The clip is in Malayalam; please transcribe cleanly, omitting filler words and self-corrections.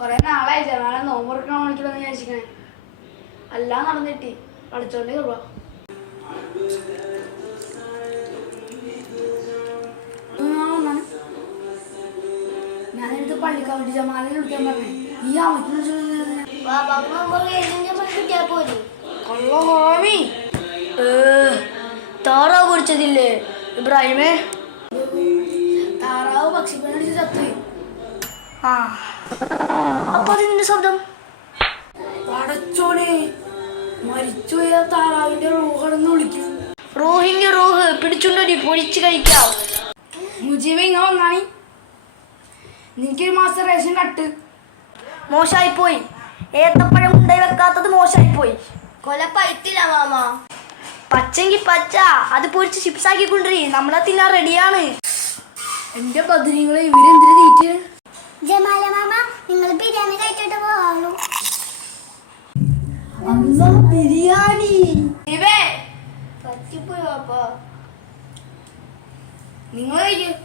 കൊറേ നാളായി നാളെ നോമ്പെടുക്കണം വിളിക്കണമെന്ന് വിചാരിച്ചിരിക്കണേ. എല്ലാം നടന്നിട്ടി കളിച്ചോണ്ടേ ഉള്ളു. ഞാനെടുത്ത് പള്ളിക്കാവിട്ട് ജമാലിനെ വിളിക്കാൻ പറഞ്ഞേ. ഈ കൊള്ളി താറാവ് പൊരിച്ചതില്ലേ ഇബ്രാഹിമേ? താറാവ് പക്ഷിപ്പണിച്ച് ചത്ത്. അപ്പൊ അതിന്റെ ശബ്ദം പടച്ചോനെ, മരിച്ചുപോയ താറാവിന്റെ റൂഹെന്ന് വിളിക്കും. റൂഹിന്റെ റൂഹ് പിടിച്ചുണ്ടോടി പൊരിച്ച് കഴിക്കാം. മുജീബ് ഇങ്ങ വന്നാണി. നിനക്കൊരു മാസം റേഷൻ കട്ട് മോശമായിപ്പോയി. ഏത്തപ്പഴം ഉണ്ടായി വെക്കാത്തത് മോശമായിപ്പോയി. കൊല പൈത്തില്ല മാമ. പച്ചെങ്കി പച്ച, അത് പൊരിച്ച് ചിപ്സാക്കി കൊണ്ടുവരി, നമ്മളെ തിന്നാൻ റെഡിയാണ്. എന്റെ ബദരീങ്ങളെ ഇവരെന്തിനു തീറ്റ്? ജമാല മാമ, നിങ്ങൾ ബിരിയാണി കഴിച്ചിട്ട് പോകാമല്ലോ. ബിരിയാണി പറ്റിപ്പോയി പാപ്പ. നിങ്ങൾ കഴിക്കും.